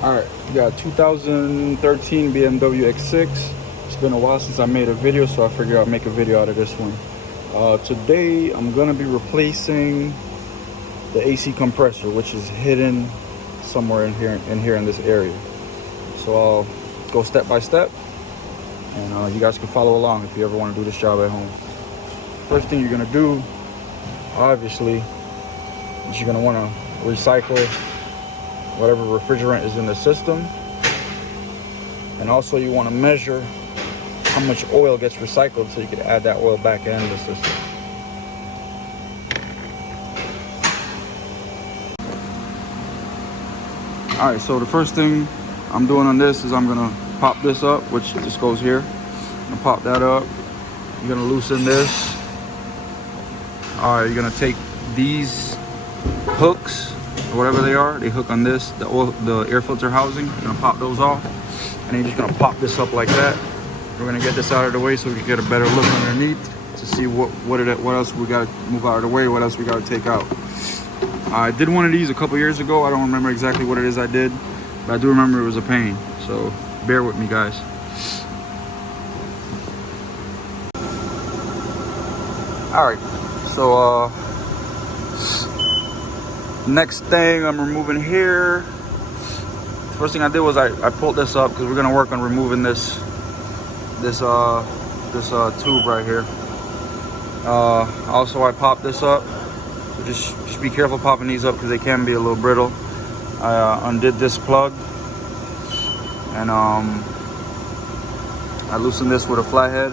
All right, we got 2013 BMW X6. It's been a while since I made a video, so I figured I'd make a video out of this one. Today, I'm gonna be replacing the AC compressor, which is hidden somewhere in here in this area. So I'll go step by step, and you guys can follow along if you ever want to do this job at home. First thing you're gonna do, obviously, is you're gonna want to recycle whatever refrigerant is in the system, and also you want to measure how much oil gets recycled so you can add that oil back into the system. All right, so the first thing I'm doing on this is I'm gonna pop this up, which just goes here. I'm gonna pop that up. You're gonna loosen this. All right, you're gonna take these hooks, or whatever they are, they hook on this, the air filter housing. You're gonna pop those off, and then you're just gonna pop this up like that. We're gonna get this out of the way so we can get a better look underneath to see what else we gotta move out of the way, what else we gotta take out. I did one of these a couple years ago. I don't remember exactly what it is I did, but I do remember it was a pain, so bear with me, guys. All right, so next thing I'm removing here. First thing I did was I pulled this up because we're gonna work on removing this tube right here. Also, I popped this up. So just be careful popping these up because they can be a little brittle. I undid this plug, and I loosened this with a flathead.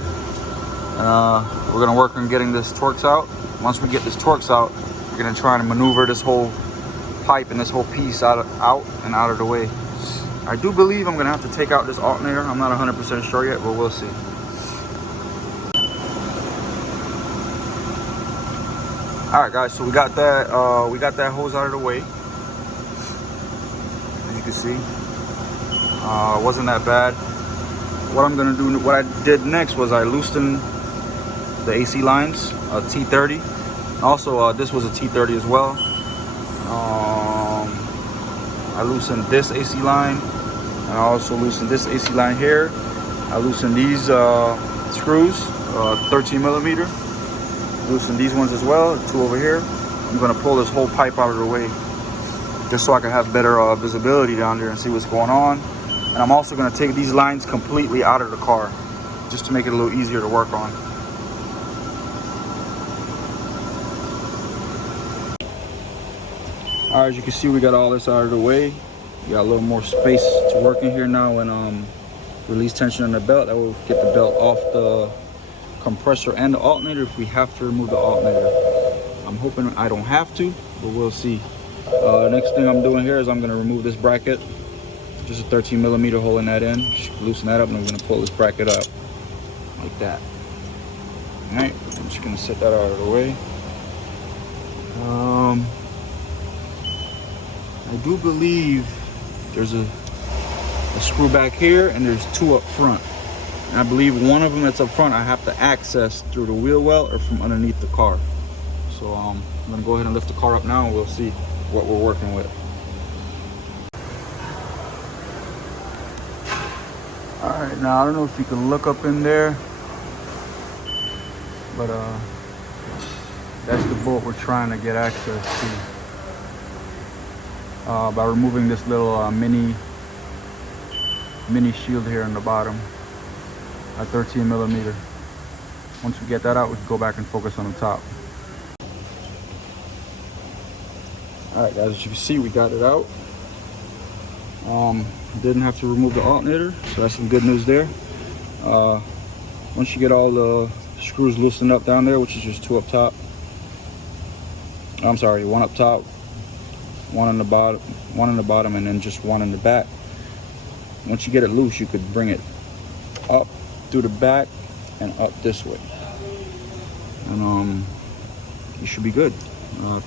We're gonna work on getting this Torx out. Once we get this Torx out, we're gonna try and maneuver this whole pipe and this whole piece out of the way. I do believe I'm gonna have to take out this alternator. I'm not 100% sure yet, but we'll see. All right, guys. So we got that hose out of the way. As you can see, it wasn't that bad. What I did next was I loosened the AC lines, T30. Also, this was a T30 as well. I loosened this AC line, and I also loosened this AC line here. I loosened these screws, 13 millimeter. Loosened these ones as well, 2 over here. I'm gonna pull this whole pipe out of the way, just so I can have better visibility down there and see what's going on. And I'm also gonna take these lines completely out of the car, just to make it a little easier to work on. All right, as you can see, we got all this out of the way. We got a little more space to work in here now, and release tension on the belt. That will get the belt off the compressor and the alternator if we have to remove the alternator. I'm hoping I don't have to, but we'll see. Next thing I'm doing here is I'm gonna remove this bracket. Just a 13 millimeter holding that in. Just loosen that up, and I'm gonna pull this bracket up like that. All right, I'm just gonna set that out of the way. I do believe there's a screw back here, and there's 2 up front. And I believe one of them that's up front I have to access through the wheel well or from underneath the car. So I'm gonna go ahead and lift the car up now, and we'll see what we're working with. All right, now I don't know if you can look up in there, but that's the bolt we're trying to get access to by removing this little mini shield here on the bottom at 13 millimeter. Once we get that out, we can go back and focus on the top. All right, guys, as you can see, we got it out. Didn't have to remove the alternator, so that's some good news there. Once you get all the screws loosened up down there, which is just 2 up top. I'm sorry, 1 up top, 1 on the bottom, and then just 1 in the back. Once you get it loose, you could bring it up through the back and up this way, and you should be good.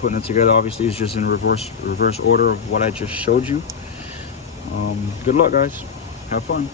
Putting it together obviously is just in reverse order of what I just showed you. Good luck, guys. Have fun.